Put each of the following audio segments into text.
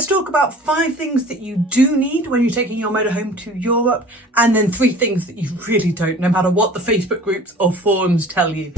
let's talk about 5 things that you do need when you're taking your motorhome to Europe, and then 3 things that you really don't, no matter what the Facebook groups or forums tell you.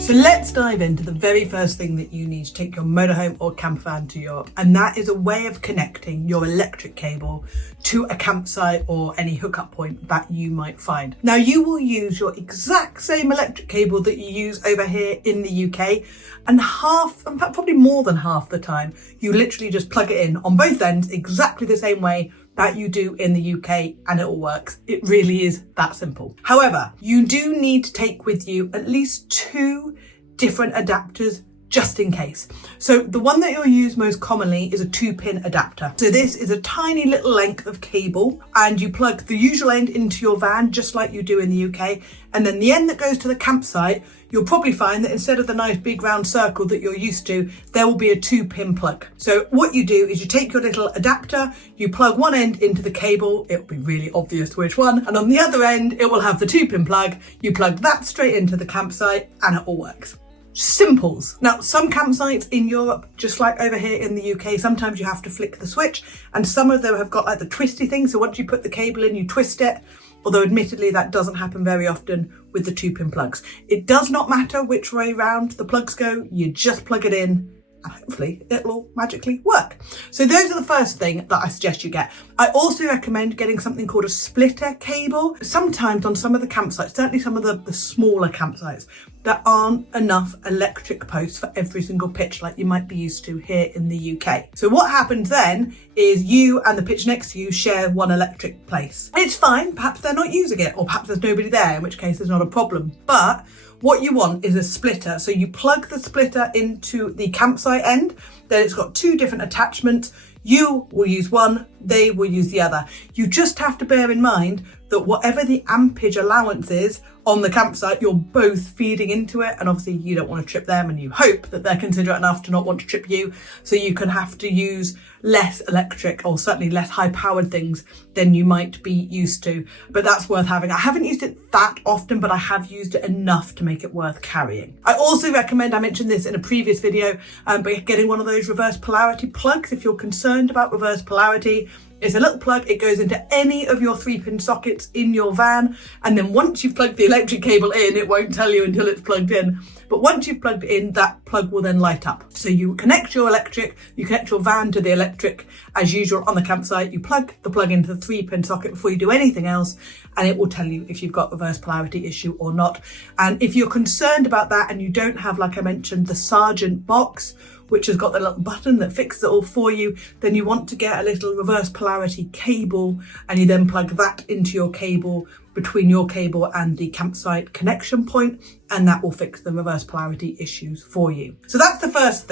So let's dive into the very first thing that you need to take your motorhome or campervan to Europe, and that is a way of connecting your electric cable to a campsite or any hookup point that you might find. Now, you will use your exact same electric cable that you use over here in the UK, and in fact probably more than half the time, you literally just plug it in on both ends exactly the same way that you do in the UK, and it all works. It really is that simple. However, you do need to take with you at least 2 different adapters just in case. So the one that you'll use most commonly is a 2-pin adapter. So this is a tiny little length of cable, and you plug the usual end into your van just like you do in the UK, and then the end that goes to the campsite, you'll probably find that instead of the nice big round circle that you're used to, there will be a 2-pin plug. So what you do is you take your little adapter, you plug one end into the cable, it'll be really obvious which one, and on the other end it will have the 2-pin plug. You plug that straight into the campsite and it all works. Simples. Now, some campsites in Europe, just like over here in the UK, sometimes you have to flick the switch, and some of them have got like the twisty thing, so once you put the cable in, you twist it, although admittedly that doesn't happen very often with the 2-pin plugs. It does not matter which way round the plugs go, you just plug it in and hopefully it'll magically work. So those are the first thing that I suggest you get. I also recommend getting something called a splitter cable. Sometimes on some of the campsites, certainly some of the smaller campsites, there aren't enough electric posts for every single pitch like you might be used to here in the UK. So what happens then is you and the pitch next to you share one electric place. It's fine, perhaps they're not using it, or perhaps there's nobody there, in which case there's not a problem. But what you want is a splitter. So you plug the splitter into the campsite end, then it's got 2 different attachments. You will use one, they will use the other. You just have to bear in mind that whatever the ampage allowance is on the campsite, you're both feeding into it, and obviously you don't want to trip them, and you hope that they're considerate enough to not want to trip you, so you can have to use less electric, or certainly less high powered things than you might be used to, but that's worth having. I haven't used it that often, but I have used it enough to make it worth carrying. I also recommend, I mentioned this in a previous video, but getting one of those reverse polarity plugs if you're concerned about reverse polarity. It's a little plug, it goes into any of your 3-pin sockets in your van, and then once you've plugged the electric cable in, it won't tell you until it's plugged in. But once you've plugged it in, that plug will then light up. So you connect your van to the electric as usual on the campsite, you plug the plug into the 3-pin socket before you do anything else, and it will tell you if you've got reverse polarity issue or not. And if you're concerned about that and you don't have, like I mentioned, the Sargent box, which has got the little button that fixes it all for you, then you want to get a little reverse polarity cable, and you then plug that into your cable between your cable and the campsite connection point, and that will fix the reverse polarity issues for you. So that's the first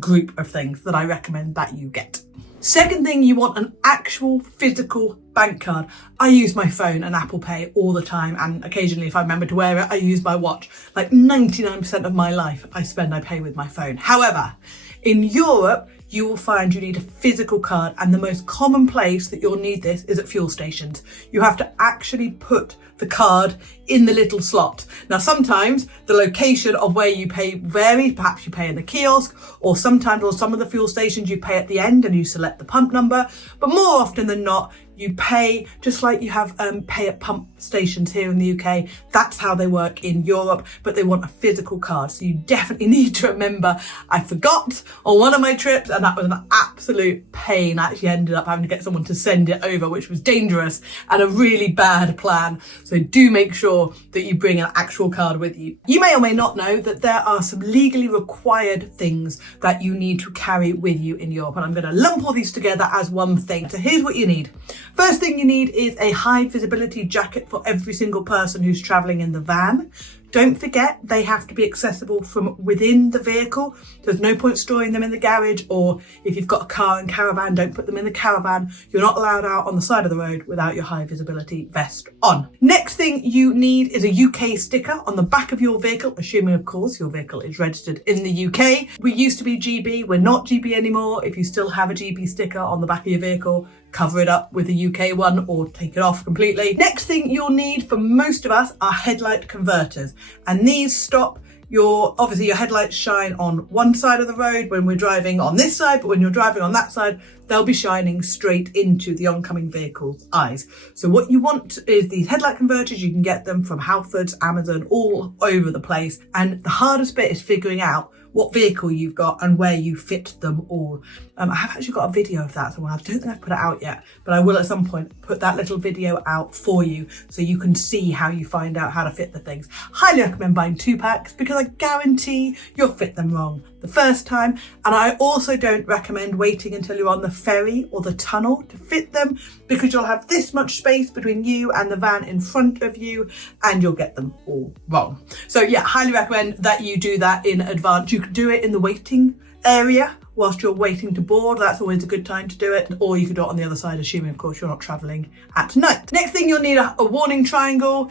group of things that I recommend that you get. Second thing, you want an actual physical bank card. I use my phone and Apple Pay all the time, and occasionally if I remember to wear it, I use my watch. Like 99% of my life I pay with my phone. However, in Europe, you will find you need a physical card, and the most common place that you'll need this is at fuel stations. You have to actually put the card in the little slot. Now, sometimes the location of where you pay varies. Perhaps you pay in the kiosk, or sometimes on some of the fuel stations you pay at the end and you select the pump number. But more often than not, you pay just like you have pay at pump stations here in the UK. That's how they work in Europe, but they want a physical card. So you definitely need to remember. I forgot on one of my trips, and that was an absolute pain. I actually ended up having to get someone to send it over, which was dangerous and a really bad plan. So do make sure that you bring an actual card with you. You may or may not know that there are some legally required things that you need to carry with you in Europe, and I'm going to lump all these together as one thing. So here's what you need. First thing you need is a high visibility jacket for every single person who's traveling in the van. Don't forget, they have to be accessible from within the vehicle. There's no point storing them in the garage, or if you've got a car and caravan, don't put them in the caravan. You're not allowed out on the side of the road without your high visibility vest on. Next thing you need is a UK sticker on the back of your vehicle, assuming of course your vehicle is registered in the UK. We used to be GB, we're not GB anymore. If you still have a GB sticker on the back of your vehicle, cover it up with a UK one or take it off completely. Next thing you'll need for most of us are headlight converters, and these stop obviously your headlights shine on one side of the road when we're driving on this side, but when you're driving on that side, they'll be shining straight into the oncoming vehicle's eyes. So what you want is these headlight converters. You can get them from Halfords, Amazon, all over the place. And the hardest bit is figuring out what vehicle you've got and where you fit them all. I have actually got a video of that somewhere. I don't think I've put it out yet, but I will at some point put that little video out for you so you can see how you find out how to fit the things. Highly recommend buying 2 packs because I guarantee you'll fit them wrong the first time. And I also don't recommend waiting until you're on the ferry or the tunnel to fit them, because you'll have this much space between you and the van in front of you and you'll get them all wrong. So yeah, highly recommend that you do that in advance. You could do it in the waiting area whilst you're waiting to board. That's always a good time to do it. Or you could do it on the other side, assuming of course you're not travelling at night. Next thing, you'll need a warning triangle.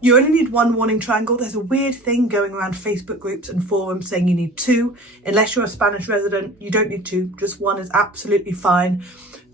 You only need 1 warning triangle. There's a weird thing going around Facebook groups and forums saying you need 2. Unless you're a Spanish resident, you don't need 2. Just 1 is absolutely fine.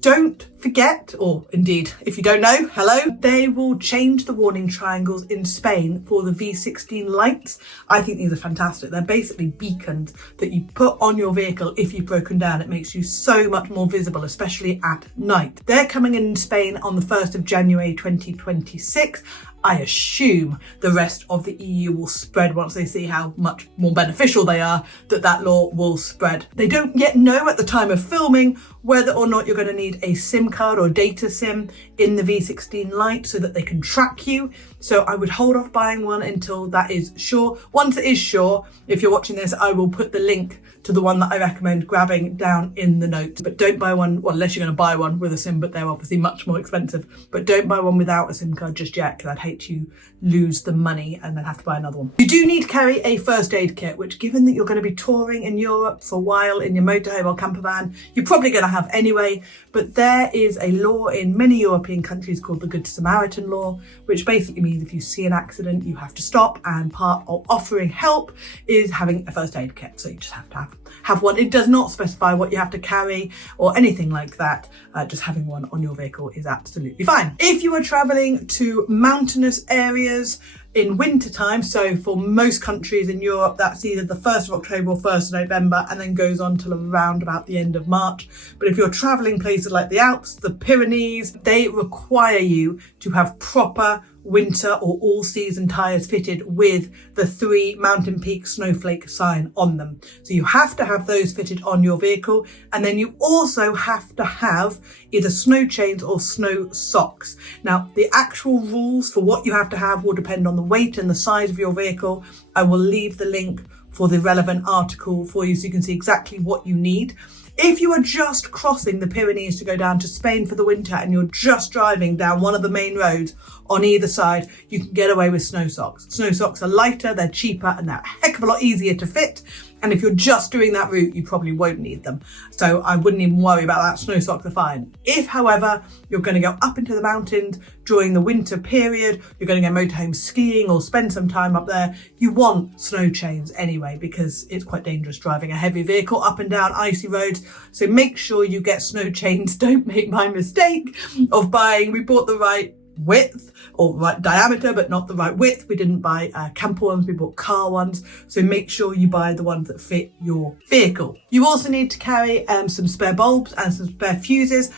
Don't forget, or indeed, if you don't know, hello, they will change the warning triangles in Spain for the V16 lights. I think these are fantastic. They're basically beacons that you put on your vehicle if you've broken down. It makes you so much more visible, especially at night. They're coming in Spain on the 1st of January 2026. I assume the rest of the EU will spread once they see how much more beneficial they are, that law will spread. They don't yet know at the time of filming whether or not you're going to need a SIM card or data SIM in the V16 Lite so that they can track you. So I would hold off buying one until that is sure. Once it is sure, if you're watching this, I will put the link to the one that I recommend grabbing down in the notes. But don't buy one, well, unless you're going to buy one with a SIM, but they're obviously much more expensive. But don't buy one without a SIM card just yet, because I'd hate you lose the money and then have to buy another one. You do need to carry a first aid kit, which, given that you're going to be touring in Europe for a while in your motorhome or camper van, you're probably going to have anyway. But there is a law in many European countries called the Good Samaritan law, which basically means if you see an accident, you have to stop, and part of offering help is having a first aid kit. So you just have to have one. It does not specify what you have to carry or anything like that. Just having one on your vehicle is absolutely fine. If you are traveling to mountainous areas in winter time, so for most countries in Europe, that's either the 1st of October or 1st of November, and then goes on till around about the end of March. But if you're traveling places like the Alps, the Pyrenees, they require you to have proper winter or all season tyres fitted with the 3 Mountain Peak snowflake sign on them. So you have to have those fitted on your vehicle, and then you also have to have either snow chains or snow socks. Now, the actual rules for what you have to have will depend on the weight and the size of your vehicle. I will leave the link for the relevant article for you so you can see exactly what you need. If you are just crossing the Pyrenees to go down to Spain for the winter and you're just driving down one of the main roads on either side, you can get away with snow socks. Snow socks are lighter, they're cheaper, and they're a heck of a lot easier to fit. And if you're just doing that route, you probably won't need them. So I wouldn't even worry about that. Snow socks are fine. If, however, you're going to go up into the mountains during the winter period, you're going to go motorhome skiing or spend some time up there, you want snow chains anyway, because it's quite dangerous driving a heavy vehicle up and down icy roads. So make sure you get snow chains. Don't make my mistake of we bought the right width or right diameter, but not the right width. We didn't buy camper ones, we bought car ones. So make sure you buy the ones that fit your vehicle. You also need to carry some spare bulbs and some spare fuses.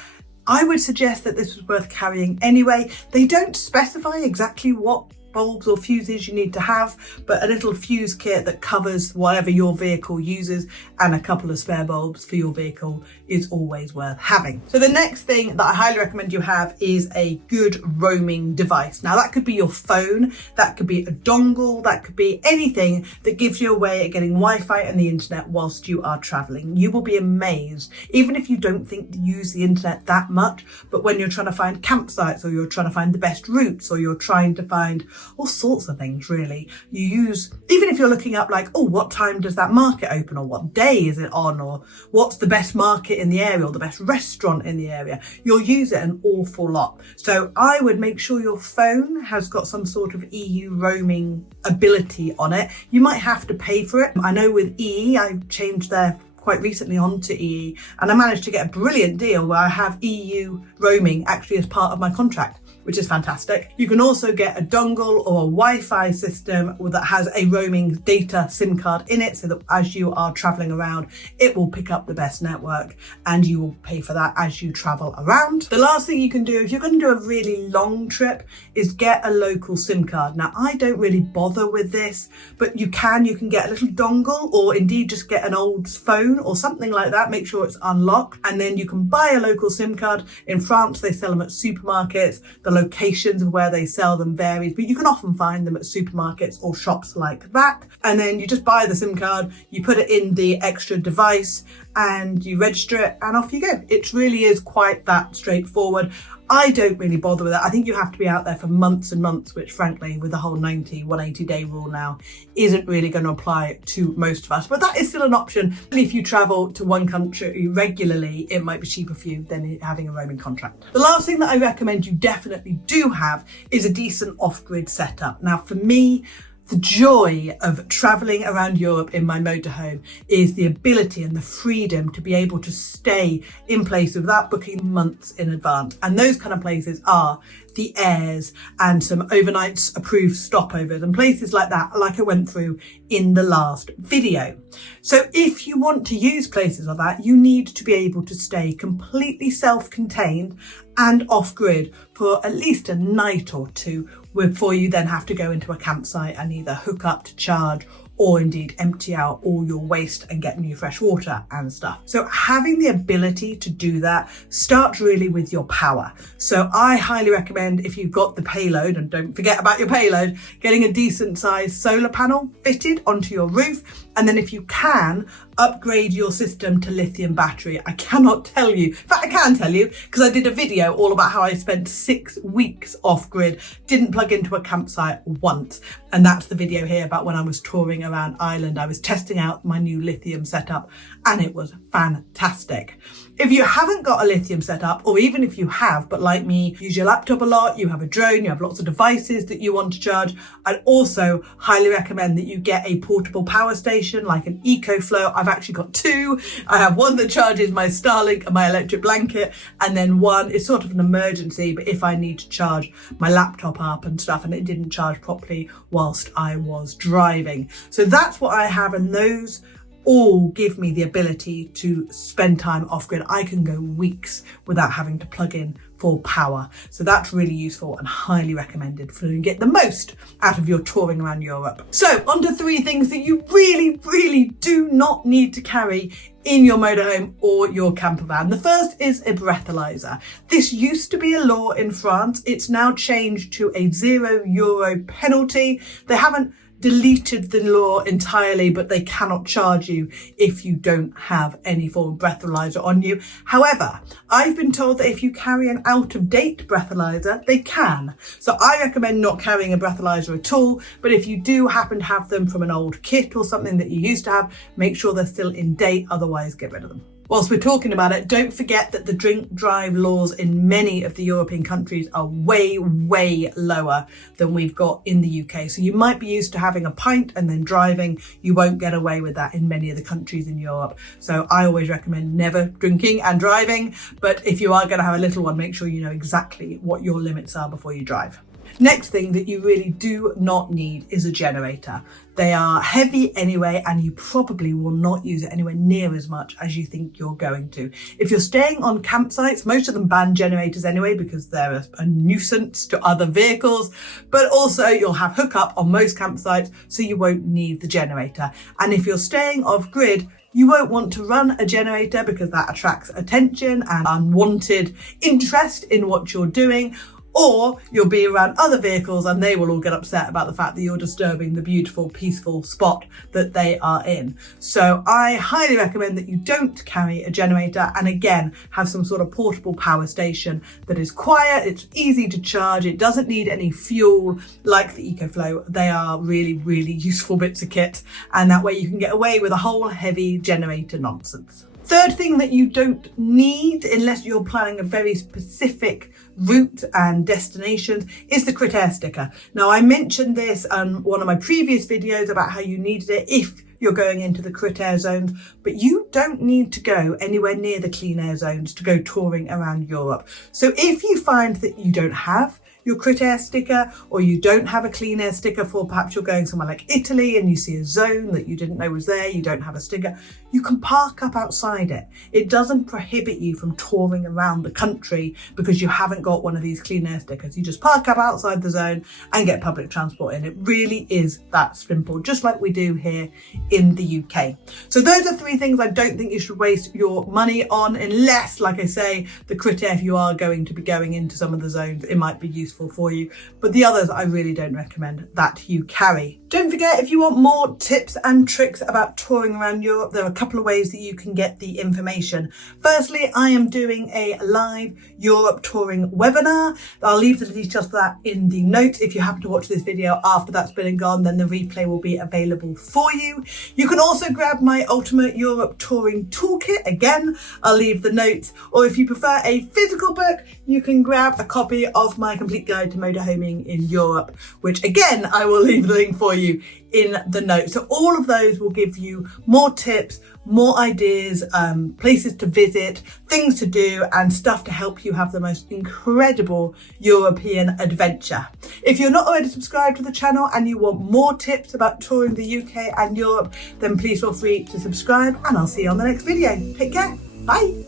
I would suggest that this was worth carrying anyway. They don't specify exactly what bulbs or fuses you need to have, but a little fuse kit that covers whatever your vehicle uses and a couple of spare bulbs for your vehicle is always worth having. So the next thing that I highly recommend you have is a good roaming device. Now that could be your phone, that could be a dongle, that could be anything that gives you a way of getting Wi-Fi and the internet whilst you are traveling. You will be amazed, even if you don't think to use the internet that much, but when you're trying to find campsites, or you're trying to find the best routes, or you're trying to find all sorts of things really. You use, even if you're looking up like, oh, what time does that market open, or what day is it on, or what's the best market in the area, or the best restaurant in the area, you'll use it an awful lot. So I would make sure your phone has got some sort of EU roaming ability on it. You might have to pay for it. I know with EE, I changed their quite recently onto EE, and I managed to get a brilliant deal where I have EU roaming actually as part of my contract, which is fantastic. You can also get a dongle or a Wi-Fi system that has a roaming data SIM card in it, so that as you are traveling around, it will pick up the best network and you will pay for that as you travel around. The last thing you can do if you're going to do a really long trip is get a local SIM card. Now, I don't really bother with this, but you can get a little dongle, or indeed just get an old phone or something like that. Make sure it's unlocked, and then you can buy a local SIM card. In France, they sell them at supermarkets. The locations of where they sell them varies, but you can often find them at supermarkets or shops like that. And then you just buy the SIM card, you put it in the extra device and you register it, and off you go. It really is quite that straightforward. I don't really bother with that. I think you have to be out there for months and months, which frankly, with the whole 180 day rule now, isn't really going to apply to most of us. But that is still an option. If you travel to one country regularly, it might be cheaper for you than having a roaming contract. The last thing that I recommend you definitely do have is a decent off-grid setup. Now, for me, the joy of travelling around Europe in my motorhome is the ability and the freedom to be able to stay in places without booking months in advance. And those kind of places are the Airs and some overnights approved stopovers and places like that, like I went through in the last video. So if you want to use places like that, you need to be able to stay completely self-contained and off-grid for at least a night or two before you then have to go into a campsite and either hook up to charge or indeed empty out all your waste and get new fresh water and stuff. So having the ability to do that starts really with your power. So I highly recommend, if you've got the payload, and don't forget about your payload, getting a decent sized solar panel fitted onto your roof. And then if you can, upgrade your system to lithium battery. I cannot tell you, in fact I can tell you, because I did a video all about how I spent 6 weeks off grid, didn't plug into a campsite once. And that's the video here about when I was touring around Ireland. I was testing out my new lithium setup and it was fantastic. If you haven't got a lithium setup, or even if you have, but like me, use your laptop a lot, you have a drone, you have lots of devices that you want to charge, I'd also highly recommend that you get a portable power station like an EcoFlow. I've actually got 2. I have one that charges my Starlink and my electric blanket, and then one is sort of an emergency, but if I need to charge my laptop up and stuff and it didn't charge properly whilst I was driving. So that's what I have, and those all give me the ability to spend time off grid. I can go weeks without having to plug in for power. So that's really useful and highly recommended for you to get the most out of your touring around Europe. So on to 3 things that you really do not need to carry in your motorhome or your camper van. The first is a breathalyzer. This used to be a law in France. It's now changed to a €0 penalty. They haven't deleted the law entirely, but they cannot charge you if you don't have any form of breathalyzer on you. However, I've been told that if you carry an out-of-date breathalyzer, they can. So I recommend not carrying a breathalyzer at all, but if you do happen to have them from an old kit or something that you used to have, make sure they're still in date, otherwise get rid of them. Whilst we're talking about it, don't forget that the drink drive laws in many of the European countries are way lower than we've got in the UK. So you might be used to having a pint and then driving. You won't get away with that in many of the countries in Europe. So I always recommend never drinking and driving. But if you are going to have a little one, make sure you know exactly what your limits are before you drive. Next thing that you really do not need is a generator. They are heavy anyway, and you probably will not use it anywhere near as much as you think you're going to. If you're staying on campsites, most of them ban generators anyway because they're a nuisance to other vehicles, but also you'll have hookup on most campsites, so you won't need the generator. And if you're staying off grid, you won't want to run a generator because that attracts attention and unwanted interest in what you're doing. Or you'll be around other vehicles and they will all get upset about the fact that you're disturbing the beautiful, peaceful spot that they are in. So I highly recommend that you don't carry a generator, and again, have some sort of portable power station that is quiet, it's easy to charge, it doesn't need any fuel like the EcoFlow. They are really useful bits of kit, and that way you can get away with a whole heavy generator nonsense. Third thing that you don't need, unless you're planning a very specific route and destinations is the Critair sticker. Now, I mentioned this on one of my previous videos about how you needed it if you're going into the Critair zones, but you don't need to go anywhere near the clean air zones to go touring around Europe. So if you find that you don't have your Critair sticker, or you don't have a clean air sticker for perhaps you're going somewhere like Italy and you see a zone that you didn't know was there, you don't have a sticker, you can park up outside it. It doesn't prohibit you from touring around the country because you haven't got one of these clean air stickers. You just park up outside the zone and get public transport in. It really is that simple, just like we do here in the UK. So those are 3 things I don't think you should waste your money on, unless, like I say, the Critair, if you are going to be going into some of the zones, it might be useful for you, but the others I really don't recommend that you carry. Don't forget, if you want more tips and tricks about touring around Europe, there are a couple of ways that you can get the information. Firstly, I am doing a live Europe touring webinar. I'll leave the details for that in the notes. If you happen to watch this video after that's been and gone, then the replay will be available for you. You can also grab my Ultimate Europe Touring Toolkit. Again, I'll leave the notes. Or if you prefer a physical book, you can grab a copy of my complete guide to motorhoming in Europe, which again, I will leave the link for you in the notes. So all of those will give you more tips, more ideas, places to visit, things to do, and stuff to help you have the most incredible European adventure. If you're not already subscribed to the channel and you want more tips about touring the UK and Europe, then please feel free to subscribe, and I'll see you on the next video. Take care. Bye.